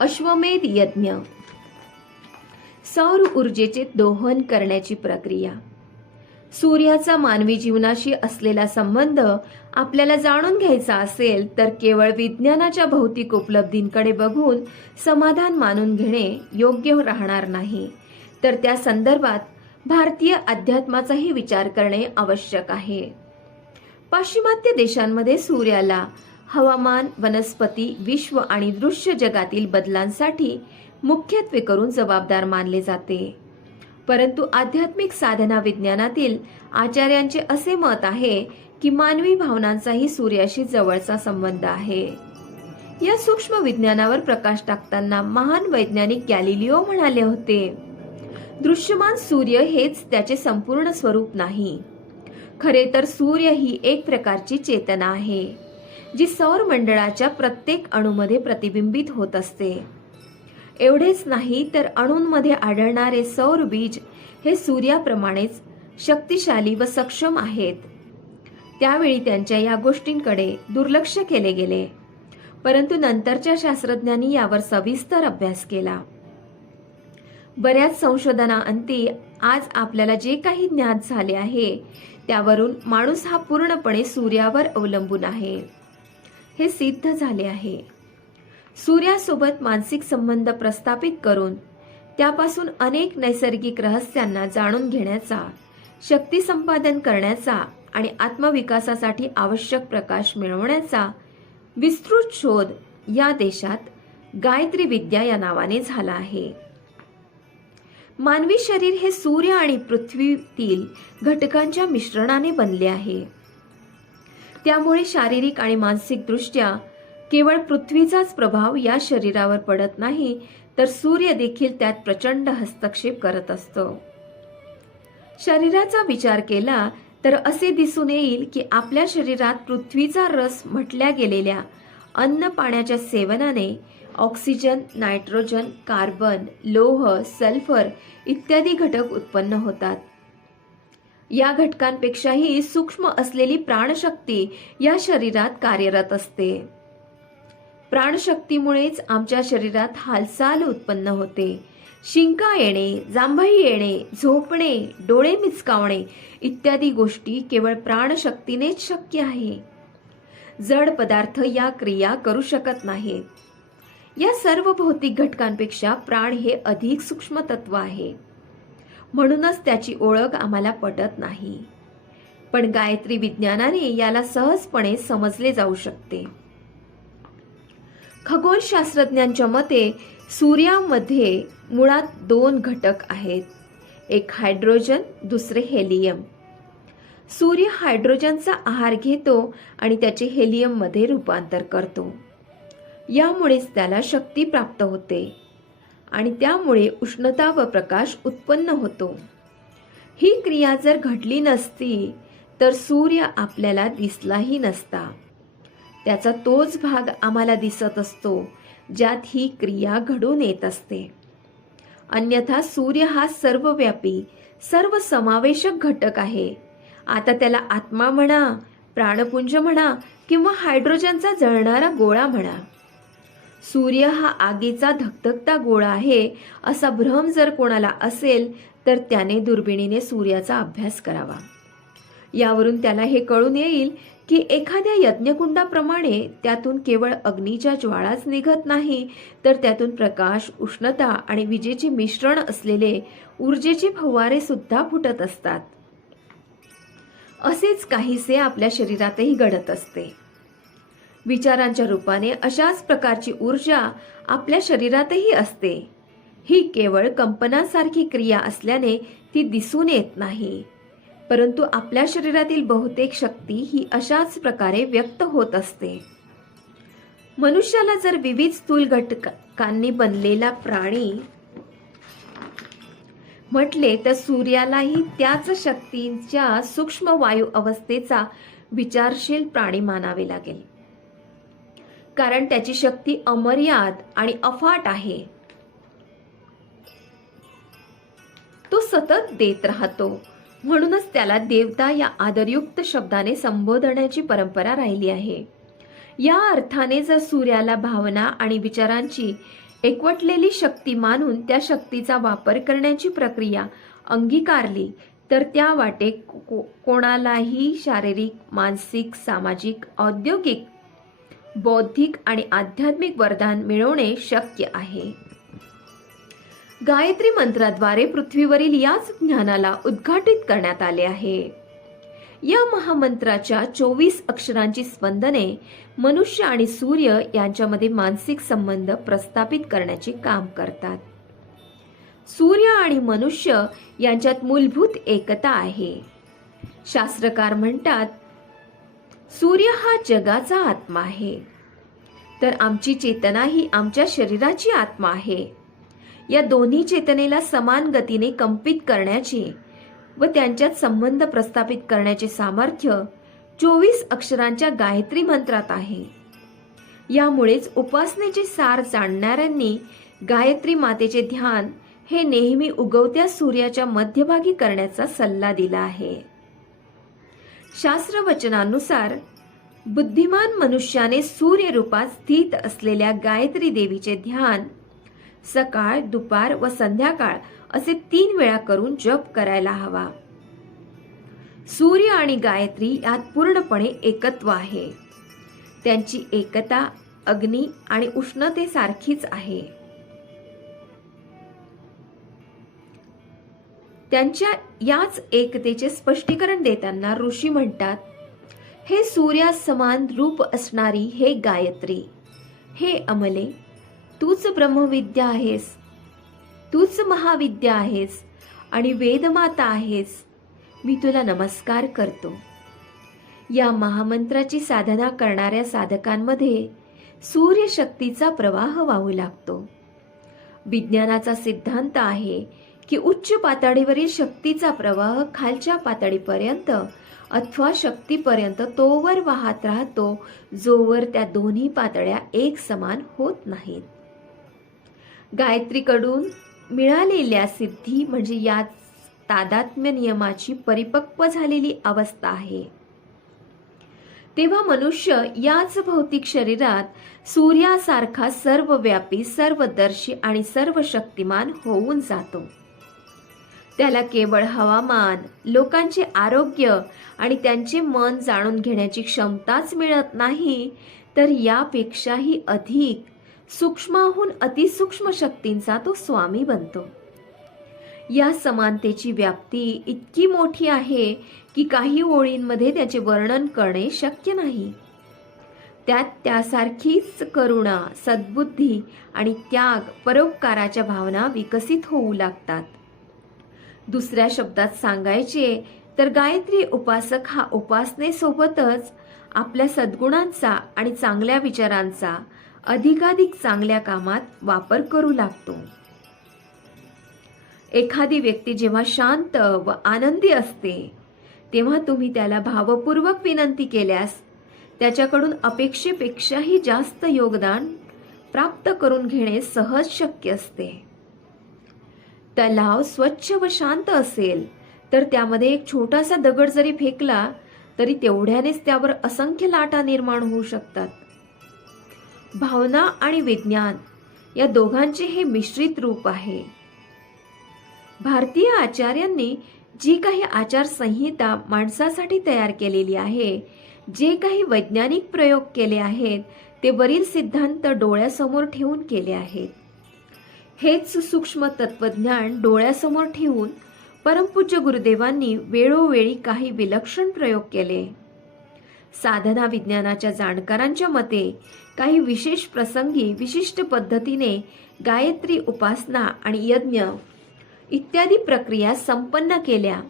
अश्वमेध यज्ञ. सौर ऊर्जेचे दोहन करण्याची प्रक्रिया. सूर्याचा मानवी जीवनाशी असलेला संबंध आपल्याला जाणून घ्यायचा असेल तर केवळ विज्ञानाच्या भौतिक उपलब्धींकडे बघून समाधान मानून घेणे योग्य राहणार नाही. तर त्या संदर्भात भारतीय अध्यात्माचाही विचार करणे आवश्यक आहे. पाश्चिमात्य देशांमध्ये सूर्याला हवामान वनस्पती विश्व आणि दृश्य जगातील बदलांसाठी मुख्यत्वे करून जबाबदार मानले जाते. परंतु आध्यात्मिक साधना विज्ञानातील आचार्यांचे असे मत आहे की मानवी भावनांचाही सूर्याशी जवळचा संबंध आहे. या सूक्ष्म विज्ञानावर प्रकाश टाकताना महान वैज्ञानिक गॅलिलिओ म्हणाले होते दृश्यमान सूर्य हेच त्याचे संपूर्ण स्वरूप नाही. खरे तर सूर्य ही एक प्रकारची चेतना आहे. जी सौर मंडळाच्या प्रत्येक अणूमध्ये प्रतिबिंबित होत असते. एवढेच नाही तर अणूंमध्ये आढळणारे सौर बीज हे सूर्याप्रमाणेच शक्तिशाली व सक्षम आहेत. त्यावेळी त्यांच्या या गोष्टींकडे दुर्लक्ष केले गेले. परंतु नंतरच्या शास्त्रज्ञांनी यावर सविस्तर अभ्यास केला. बऱ्याच संशोधनाअंती आज आपल्याला जे काही ज्ञात झाले आहे त्यावरून माणूस हा पूर्णपणे सूर्यावर अवलंबून आहे. हे सिद्ध झाले आहे. सूर्यासोबत मानसिक संबंध प्रस्थापित करून त्यापासून अनेक नैसर्गिक रहस्यांना जाणून घेण्याचा शक्ती संपादन करण्याचा आणि आत्मविकासासाठी आवश्यक प्रकाश मिळवण्याचा विस्तृत शोध या देशात गायत्री विद्या या नावाने झाला आहे. मानवी शरीर हे सूर्य आणि पृथ्वीतील घटकांच्या मिश्रणाने बनले आहे. त्यामुळे शारीरिक आणि मानसिकदृष्ट्या केवळ पृथ्वीचाच प्रभाव या शरीरावर पडत नाही तर सूर्य देखील त्यात प्रचंड हस्तक्षेप करत असतो. शरीराचा विचार केला तर असे दिसून येईल की आपल्या शरीरात पृथ्वीचा रस म्हटल्या गेलेल्या अन्न पाण्याच्या सेवनाने ऑक्सिजन नायट्रोजन कार्बन लोह सल्फर इत्यादी घटक उत्पन्न होतात. या घटकांपेक्षाही सूक्ष्म असलेली प्राणशक्ती या शरीरात कार्यरत असते. प्राणशक्तीमुळेच आमच्या शरीरात हालचाल उत्पन्न होते. शिंका येणे जांभई येणे झोपणे डोळे मिचकावणे इत्यादी गोष्टी केवळ प्राणशक्तीनेच शक्य आहे. जड पदार्थ या क्रिया करू शकत नाहीत या सर्व भौतिक घटकांपेक्षा प्राण हे अधिक सूक्ष्म तत्व आहे. म्हणूनच त्याची ओळख आम्हाला पटत नाही. पण गायत्री विज्ञानाने याला सहजपणे समजले जाऊ शकते. खगोलशास्त्रज्ञांच्या मते सूर्यामध्ये मुळात दोन घटक आहेत. एक हायड्रोजन दुसरे हेलियम. सूर्य हायड्रोजनचा आहार घेतो आणि त्याचे हेलियममध्ये रूपांतर करतो. यामुळेच त्याला शक्ती प्राप्त होते. आणि त्यामुळे उष्णता व प्रकाश उत्पन्न होतो. ही क्रिया जर घडली नसती तर सूर्य आपल्याला दिसलाही नसता. त्याचा तोच भाग आम्हाला दिसत असतो ज्यात ही क्रिया घडून येत असते. अन्यथा सूर्य हा सर्वव्यापी सर्व समावेशक घटक आहे. आता त्याला आत्मा म्हणा प्राणपुंज म्हणा किंवा हायड्रोजनचा जळणारा गोळा म्हणा. सूर्य हा आगीचा धकधकता गोळा आहे असा भ्रम जर कोणाला असेल तर त्याने दुर्बिणीने सूर्याचा अभ्यास करावा. यावरून त्याला हे कळून येईल की एखाद्या यज्ञकुंडाप्रमाणे त्यातून केवळ अग्नीच्या ज्वाळाच निघत नाही तर त्यातून प्रकाश उष्णता आणि विजेचे मिश्रण असलेले ऊर्जेचे फवारे सुद्धा फुटत असतात. असेच काहीसे आपल्या शरीरातही घडत असते. विचारांच्या रूपाने अशाच प्रकारची ऊर्जा आपल्या शरीरातही असते. ही केवळ कंपनासारखी क्रिया असल्याने ती दिसून येत नाही. परंतु आपल्या शरीरातील बहुतेक शक्ती ही अशाच प्रकारे व्यक्त होत असते. मनुष्याला जर विविध स्थूल घटकांनी बनलेला प्राणी म्हटले तर सूर्यालाही त्याच शक्तींच्या सूक्ष्म वायू अवस्थेचा विचारशील प्राणी मानावे लागेल. कारण त्याची शक्ती अमर्याद आणि अफाट आहे. तो सतत देत राहतो. म्हणूनच त्याला देवता या आदरयुक्त शब्दाने संबोधण्याची परंपरा राहिली आहे. या अर्थाने जर सूर्याला भावना आणि विचारांची एकवटलेली शक्ती मानून त्या शक्तीचा वापर करण्याची प्रक्रिया अंगीकारली तर त्या वाटे को- कोणालाही शारीरिक मानसिक सामाजिक औद्योगिक बौद्धिक आणि आध्यात्मिक वरदान मिळवणे शक्य आहे. गायत्री मंत्राद्वारे पृथ्वीवरील याच ज्ञानाला उद्घाटित करण्यात आले आहे. या महामंत्राच्या चोवीस अक्षरांची स्पंदने मनुष्य आणि सूर्य यांच्यामध्ये मानसिक संबंध प्रस्थापित करण्याचे काम करतात. सूर्य आणि मनुष्य यांच्यात मूलभूत एकता आहे. शास्त्रकार म्हणतात सूर्य हा जगाचा आत्मा आहे. तर आमची चेतना ही आमच्या शरीराची आत्मा आहे. या दोन्ही चेतनेला समान गतीने कंपित करण्याचे व त्यांच्यात संबंध प्रस्थापित करण्याचे सामर्थ्य चोवीस अक्षरांच्या गायत्री मंत्रात आहे. यामुळेच उपासनेचे सार जाणणाऱ्यांनी गायत्री मातेचे ध्यान हे नेहमी उगवत्या सूर्याच्या मध्यभागी करण्याचा सल्ला दिला आहे. शास्त्रवचनानुसार बुद्धिमान मनुष्याने सूर्य रूपात स्थित असलेल्या गायत्री देवीचे ध्यान सकाळ दुपार व संध्याकाळ असे तीन वेळा करून जप करायला हवा. सूर्य आणि गायत्री यात पूर्णपणे एकत्व आहे. त्यांची एकता अग्नी आणि उष्णतेसारखीच आहे. त्यांच्या याच एकतेचे स्पष्टीकरण देताना ऋषी म्हणतात हे सूर्या समान रूप असणारी हे गायत्री हे अमले तूच ब्रह्मविद्या आहेस तूच महाविद्या आहेस आणि वेदमाता आहेस. मी तुला नमस्कार करतो. या महामंत्राची साधना करणाऱ्या साधकांमध्ये सूर्यशक्तीचा प्रवाह वाहू लागतो. विज्ञानाचा सिद्धांत आहे की उच्च पातळीवरील शक्तीचा प्रवाह खालच्या पातळीपर्यंत अथवा शक्तीपर्यंत तोवर वाहत राहतो जोवर त्या दोन्ही पातळ्या एक समान होत नाहीत. गायत्रीकडून मिळालेल्या सिद्धी म्हणजे या तादात्म्य नियमाची परिपक्व झालेली अवस्था आहे. तेव्हा मनुष्य याच भौतिक शरीरात सूर्यासारखा सर्वव्यापी सर्वदर्शी आणि सर्व शक्तिमान होऊन जातो. त्याला केवळ हवामान लोकांचे आरोग्य आणि त्यांचे मन जाणून घेण्याची क्षमताच मिळत नाही तर यापेक्षाही अधिक सूक्ष्माहून अतिसूक्ष्म शक्तींचा तो स्वामी बनतो. या समानतेची व्याप्ती इतकी मोठी आहे की काही ओळींमध्ये त्याचे वर्णन करणे शक्य नाही. त्यात त्यासारखीच करुणा सद्बुद्धी आणि त्याग परोपकाराच्या भावना विकसित होऊ लागतात. दुसऱ्या शब्दात सांगायचे तर गायत्री उपासक हा उपासनेसोबतच आपल्या सद्गुणांचा आणि चांगल्या विचारांचा अधिकाधिक चांगल्या कामात वापर करू लागतो. एखादी व्यक्ती जेव्हा शांत व आनंदी असते तेव्हा तुम्ही त्याला भावपूर्वक विनंती केल्यास त्याच्याकडून अपेक्षेपेक्षाही जास्त योगदान प्राप्त करून घेणे सहज शक्य असते. तलाव स्वच्छ व शांत असेल. तर त्यामध्ये एक छोटासा दगड जरी फेकला तरी तेवढ्यानेच त्यावर असंख्य लाटा निर्माण होऊ शकतात. भावना आणि विज्ञान या दोघांचे हे मिश्रित रूप आहे. भारतीय आचार्यांनी जी काही आचारसंहिता माणसासाठी तयार केलेली आहे जे काही वैज्ञानिक प्रयोग केले आहेत ते वरील सिद्धांत डोळ्यासमोर ठेवून केले आहेत. हेच सूक्ष्म तत्वज्ञान डोळ्यासमोर ठेवून परमपूज्य गुरुदेवांनी वेळोवेळी काही विलक्षण प्रयोग केले. साधना विज्ञानाच्या जाणकारांच्या मते काही विशेष प्रसंगी विशिष्ट पद्धतीने गायत्री उपासना आणि यज्ञ इत्यादी प्रक्रिया संपन्न केल्या.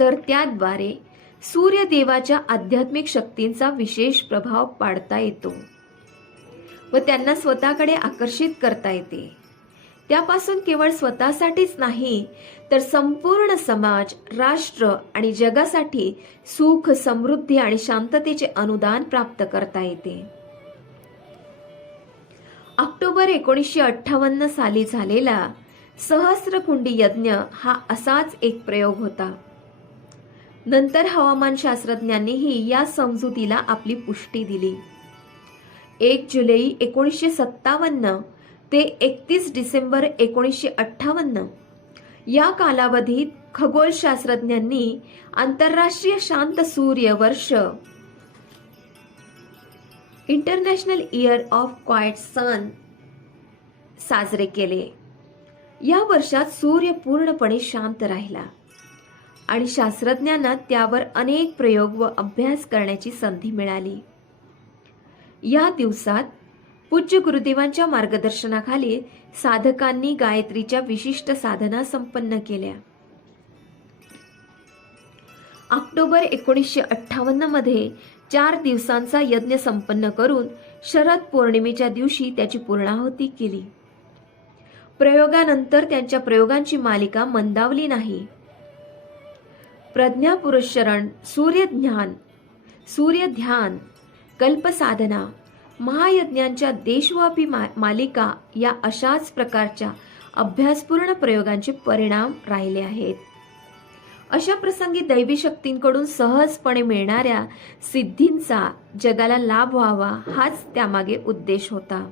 तर त्याद्वारे सूर्यदेवाच्या आध्यात्मिक शक्तींचा विशेष प्रभाव पाडता येतो. व त्यांना स्वतःकडे आकर्षित करता येते. त्यापासून केवळ स्वतःसाठीच नाही तर संपूर्ण समाज राष्ट्र आणि जगासाठी सुख समृद्धी आणि शांततेचे अनुदान प्राप्त करता येते. ऑक्टोबर एकोणीसशे अठ्ठावन्न साली झालेला सहस्रकुंडी यज्ञ हा असाच एक प्रयोग होता. नंतर हवामान शास्त्रज्ञांनीही या समजुतीला आपली पुष्टी दिली. एक जुलै एकोणीसशे सत्तावन्न ते एकतीस डिसेंबर एकोणीसशे अठ्ठावन्न. या कालावधीत खगोलशास्त्रज्ञांनी आंतरराष्ट्रीय शांत सूर्य वर्ष international year of quiet sun साजरे केले. या वर्षात सूर्य पूर्णपणे शांत राहिला आणि शास्त्रज्ञांना त्यावर अनेक प्रयोग व अभ्यास करण्याची संधी मिळाली. या दिवसात पूज्य गुरुदेवांच्या मार्गदर्शनाखाली साधकांनी गायत्रीच्या विशिष्ट साधना संपन्न केल्या. ऑक्टोबर एकोणीसशे अठ्ठावन्नमध्ये चार दिवसांचा यज्ञ संपन्न करून शरद पौर्णिमेच्या दिवशी त्याची पूर्णाहुती केली. प्रयोगानंतर त्यांच्या प्रयोगांची मालिका मंदावली नाही. प्रज्ञापुरुष शरण सूर्यज्ञान सूर्यध्यान कल्पसाधना महायज्ञांच्या देशव्यापी मा मालिका या अशाच प्रकारच्या अभ्यासपूर्ण प्रयोगांचे परिणाम राहिले आहेत. अशा प्रसंगी दैवी शक्तींकडून सहजपणे मिळणाऱ्या सिद्धींचा जगाला लाभ व्हावा हाच त्यामागे उद्देश होता.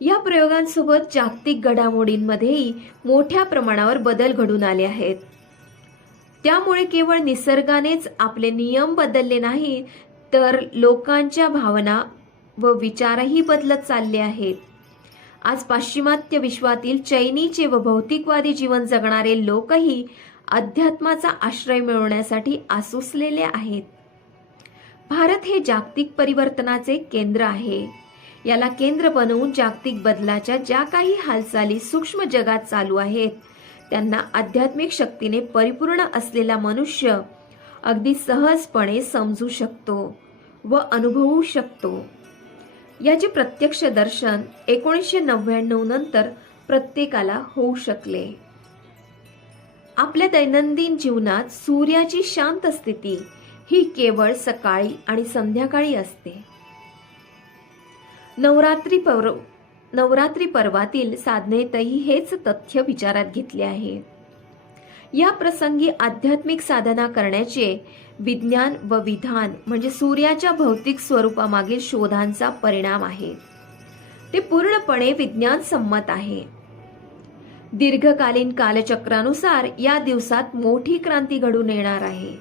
या प्रयोगांसोबत जागतिक घडामोडींमध्येही मोठ्या प्रमाणावर बदल घडून आले आहेत. त्यामुळे केवळ निसर्गानेच आपले नियम बदलले नाही तर लोकांच्या भावना व विचारही बदलत चालले आहेत. आज पाश्चिमात्य विश्वातील चैनीचे व भौतिकवादी जीवन जगणारे लोकही अध्यात्माचा आश्रय मिळवण्यासाठी आसुसलेले आहेत. भारत हे जागतिक परिवर्तनाचे केंद्र आहे. याला केंद्र बनवून जागतिक बदलाच्या ज्या काही हालचाली सूक्ष्म जगात चालू आहेत त्यांना आध्यात्मिक शक्तीने परिपूर्ण असलेला मनुष्य अगदी सहजपणे समजू शकतो. व अनुभवू शकतो. याचे प्रत्यक्ष दर्शन एकोणीसशे नव्याण्णव नंतर प्रत्येकाला होऊ शकले. आपल्या दैनंदिन जीवनात सूर्याची शांत स्थिती ही केवळ सकाळी आणि संध्याकाळी असते. नवरात्री पर्व नवरात्री पर्वातील साधनेतही हेच तथ्य विचारात घेतले आहे. या प्रसंगी आध्यात्मिक साधना करण्याचे विज्ञान व विधान म्हणजे सूर्याच्या भौतिक स्वरूपामागील शोधांचा परिणाम आहे. ते पूर्णपणे विज्ञान संमत आहे. दीर्घकालीन कालचक्रानुसार या दिवसात मोठी क्रांती घडून येणार आहे.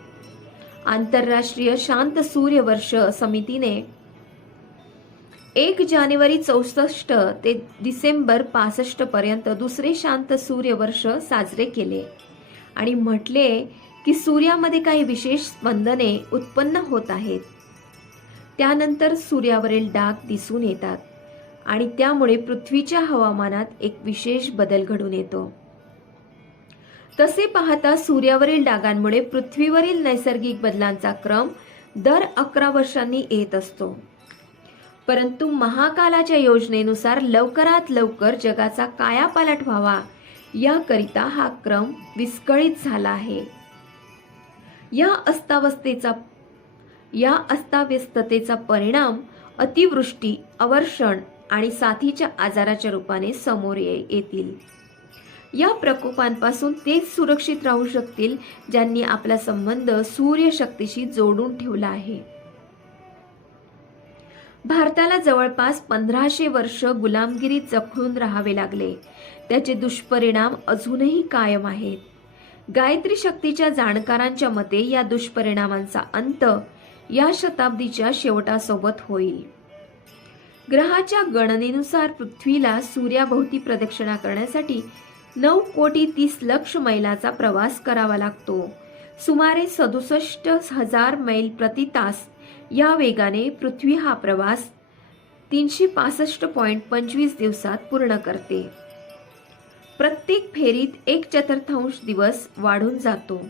आंतरराष्ट्रीय शांत सूर्य वर्ष समितीने एक जानेवारी चौसष्ट ते डिसेंबर पासष्ट पर्यंत दुसरे शांत सूर्य वर्ष साजरे केले. आणि म्हटले की सूर्यामध्ये काही विशेष स्पंदने उत्पन्न होत आहेत. त्यानंतर सूर्यावरील डाग दिसून येतात आणि त्यामुळे पृथ्वीच्या हवामानात एक विशेष बदल घडून येतो. तसे पाहता सूर्यावरील डागांमुळे पृथ्वीवरील नैसर्गिक बदलांचा क्रम दर अकरा वर्षांनी येत असतो. परंतु महाकालाच्या योजनेनुसार लवकरात लवकर जगाचा कायापालट व्हावा याकरिता हा क्रम विस्कळीत झाला आहे. या अस्तावस्थेचा या अस्ताव्यस्ततेचा परिणाम अतिवृष्टी अवर्षण आणि साथीच्या आजाराच्या रूपाने समोर ये- येतील. या प्रकोपांपासून तेच सुरक्षित राहू शकतील ज्यांनी आपला संबंध सूर्यशक्तीशी जोडून ठेवला आहे. भारताला जवळपास पंधराशे वर्ष गुलामगिरी जखडून राहावे लागले. त्याचे दुष्परिणाम अजूनही कायम आहेत. गायत्री शक्तीच्या जाणकारांच्या मते या दुष्परिणामांचा अंत या शताब्दीच्या शेवटासोबत होईल. ग्रहाच्या गणनेनुसार पृथ्वीला सूर्याभोवती प्रदक्षिणा करण्यासाठी नऊ कोटी तीस लक्ष मैलाचा प्रवास करावा लागतो. सुमारे सदुसष्ट हजार मैल प्रति तास या वेगाने पृथ्वी हा प्रवास तीनशे पासष्ट पॉईंट पंचवीस दिवसात पूर्ण करते. प्रत्येक फेरीत एक चतुर्थांश दिवस वाढून जातो.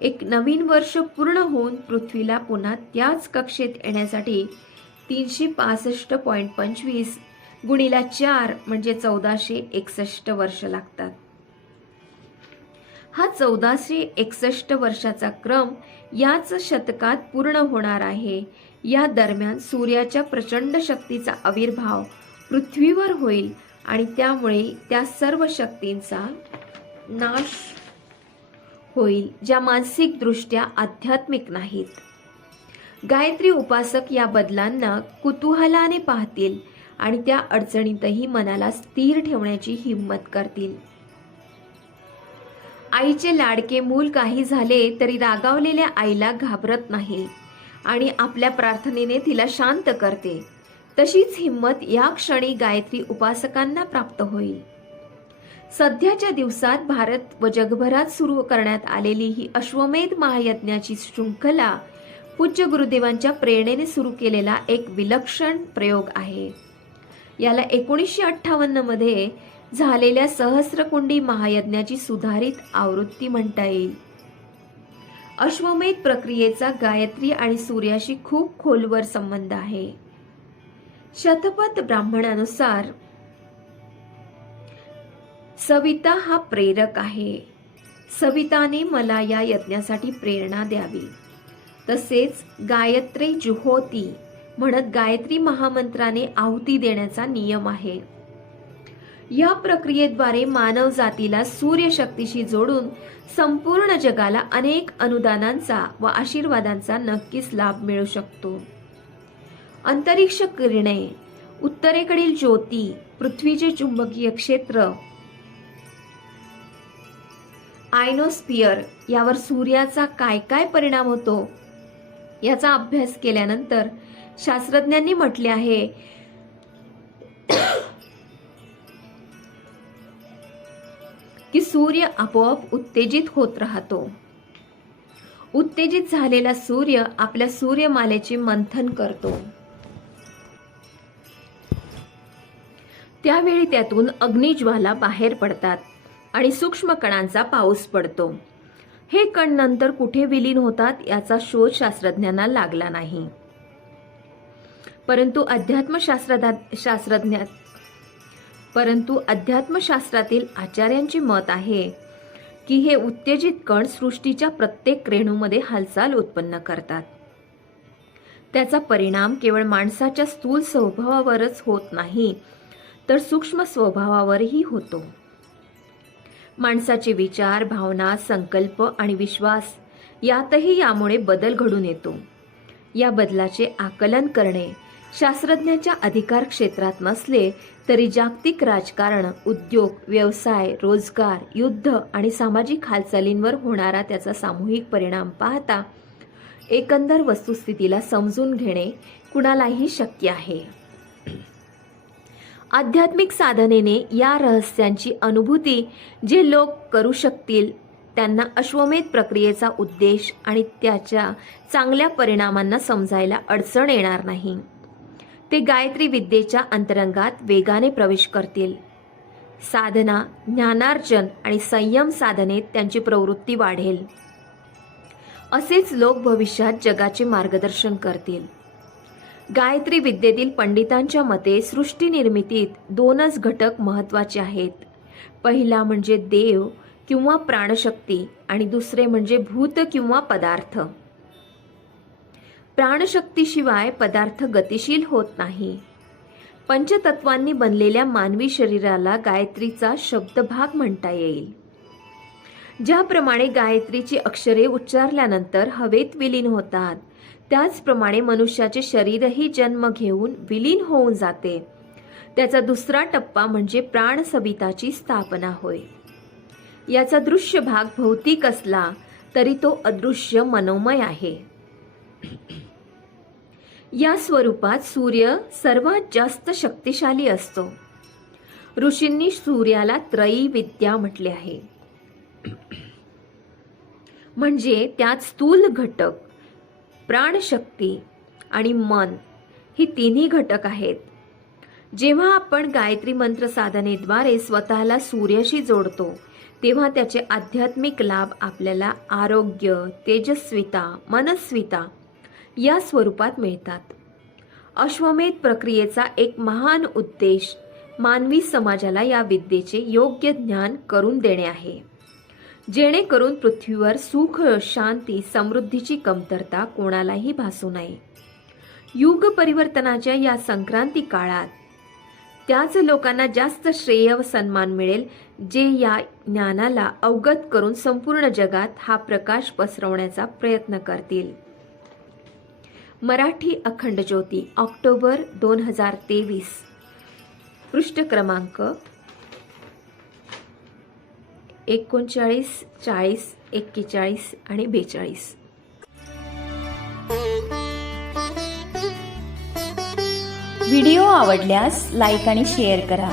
एक नवीन वर्ष पूर्ण होऊन पृथ्वीला पुन्हा त्याच कक्षेत येण्यासाठी तीनशे पासष्ट पॉईंट पंचवीस गुणीला चार म्हणजे चौदाशे एकसष्ट वर्ष लागतात. हा चौदाशे एकसष्ट वर्षाचा क्रम याच शतकात पूर्ण होणार आहे. या दरम्यान सूर्याच्या प्रचंड शक्तीचा आविर्भाव पृथ्वीवर होईल आणि त्यामुळे त्या सर्व शक्तींचा नाश होईल ज्या मानसिकदृष्ट्या आध्यात्मिक नाहीत. गायत्री उपासक या बदलांना कुतूहलाने पाहतील आणि त्या अडचणीतही मनाला स्थिर ठेवण्याची हिंमत करतील. आईचे लाडके मूल काही झाले तरी रागावलेल्या आईला घाबरत नाही आणि आपल्या प्रार्थनेने तिला शांत करते. तशीच हिंमत या क्षणी गायत्री उपासकांना प्राप्त होईल. सध्याच्या दिवसात भारत व जगभरात सुरू करण्यात आलेली ही अश्वमेध महायज्ञाची शृंखला पूज्य गुरुदेवांच्या प्रेरणेने सुरू केलेला एक विलक्षण प्रयोग आहे. याला एकोणीसशे अठ्ठावन्नमध्ये झालेल्या सहस्रकुंडी महायज्ञाची सुधारित आवृत्ती म्हणता येईल. अश्वमेध प्रक्रियेचा गायत्री आणि सूर्याशी खूप खोलवर संबंध आहे. शतपथ ब्राह्मणानुसार सविता हा प्रेरक आहे. सविताने मला या यज्ञासाठी प्रेरणा द्यावी. तसेच गायत्री जुहोती म्हणत गायत्री महामंत्राने आहुती देण्याचा नियम आहे. या प्रक्रियेद्वारे मानव जातीला सूर्यशक्तीशी जोडून संपूर्ण जगाला अनेक अनुदानांचा व आशीर्वादांचा नक्कीच लाभ मिळू शकतो. अंतरिक्ष किरणे उत्तरेकडील ज्योती पृथ्वीचे चुंबकीय क्षेत्र आयनोस्पियर यावर सूर्याचा काय काय परिणाम होतो याचा अभ्यास केल्यानंतर शास्त्रज्ञांनी म्हटले आहे. की सूर्य आपोआप उत्तेजित होत राहतो. उत्तेजित झालेला सूर्य आपल्या सूर्यमालेचे मंथन करतो. त्यावेळी त्यातून अग्निज्वाला बाहेर पडतात आणि सूक्ष्म कणांचा पाऊस पडतो. हे कण नंतर कुठे विलीन होतात याचा शोध शास्त्रज्ञांना लागला नाही. परंतु अध्यात्मशास्त्रात शास्त्रज्ञात परंतु अध्यात्मशास्त्रातील आचार्यांचे मत आहे की हे उत्तेजित कण सृष्टीच्या प्रत्येक रेणूमध्ये हालचाल उत्पन्न करतात. त्याचा परिणाम केवळ माणसाच्या स्थूल स्वभावावरच होत नाही तर सूक्ष्म स्वभावावरही होतो. माणसाचे विचार भावना संकल्प आणि विश्वास यातही यामुळे बदल घडून येतो. या बदलाचे आकलन करणे शास्त्रज्ञाच्या अधिकार क्षेत्रात नसले तरी जागतिक राजकारण उद्योग व्यवसाय रोजगार युद्ध आणि सामाजिक हालचालींवर होणारा त्याचा सामूहिक परिणाम पाहता एकंदर वस्तुस्थितीला समजून घेणे कुणालाही शक्य आहे. आध्यात्मिक साधनेने या रहस्यांची अनुभूती जे लोक करू शकतील त्यांना अश्वमेध प्रक्रियेचा उद्देश आणि त्याच्या चांगल्या परिणामांना समजायला अडचण येणार नाही. ते गायत्री विद्येच्या अंतरंगात वेगाने प्रवेश करतील. साधना ज्ञानार्जन आणि संयम साधनेत त्यांची प्रवृत्ती वाढेल. असेच लोक भविष्यात जगाचे मार्गदर्शन करतील. गायत्री विद्येतील पंडितांच्या मते सृष्टी निर्मितीत दोनच घटक महत्त्वाचे आहेत. पहिला म्हणजे देव किंवा प्राणशक्ती आणि दुसरे म्हणजे भूत किंवा पदार्थ. प्राणशक्तीशिवाय पदार्थ गतिशील होत नाही. पंचतत्वांनी बनलेल्या मानवी शरीराला गायत्रीचा शब्दभाग म्हणता येईल. ज्याप्रमाणे गायत्रीची अक्षरे उच्चारल्यानंतर हवेत विलीन होतात त्याचप्रमाणे मनुष्याचे शरीरही जन्म घेऊन विलीन होऊन जाते. त्याचा दुसरा टप्पा म्हणजे प्राणसविताची स्थापना होय. याचा दृश्य भाग भौतिक असला तरी तो अदृश्य मनोमय आहे. या स्वरूपात सूर्य सर्वात जास्त शक्तिशाली असतो. ऋषींनी सूर्याला त्रयी विद्या म्हटले आहे. म्हणजे त्यात स्थूल घटक प्राणशक्ती आणि मन ही तिन्ही घटक आहेत. जेव्हा आपण गायत्री मंत्र साधनेद्वारे स्वतःला सूर्याशी जोडतो तेव्हा त्याचे आध्यात्मिक लाभ आपल्याला आरोग्य तेजस्विता मनस्विता या स्वरूपात मिळतात. अश्वमेध प्रक्रियेचा एक महान उद्देश मानवी समाजाला या विद्येचे योग्य ज्ञान करून देणे आहे. जेणेकरून पृथ्वीवर सुख शांती समृद्धीची कमतरता कोणालाही भासू नये. युग परिवर्तनाच्या या संक्रांती काळात त्याच लोकांना जास्त श्रेय व सन्मान मिळेल जे या ज्ञानाला अवगत करून संपूर्ण जगात हा प्रकाश पसरवण्याचा प्रयत्न करतील. मराठी अखंड ज्योती ऑक्टोबर दोन हजार तेवीस. पृष्ठ क्रमांक एकोणचाळीस चाळीस एक्केचाळीस आणि बेचाळीस. व्हिडिओ आवडल्यास लाईक आणि शेअर करा.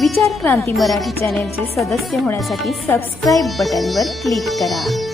विचार क्रांती मराठी चॅनेलचे सदस्य होण्यासाठी सबस्क्राईब बटनवर क्लिक करा.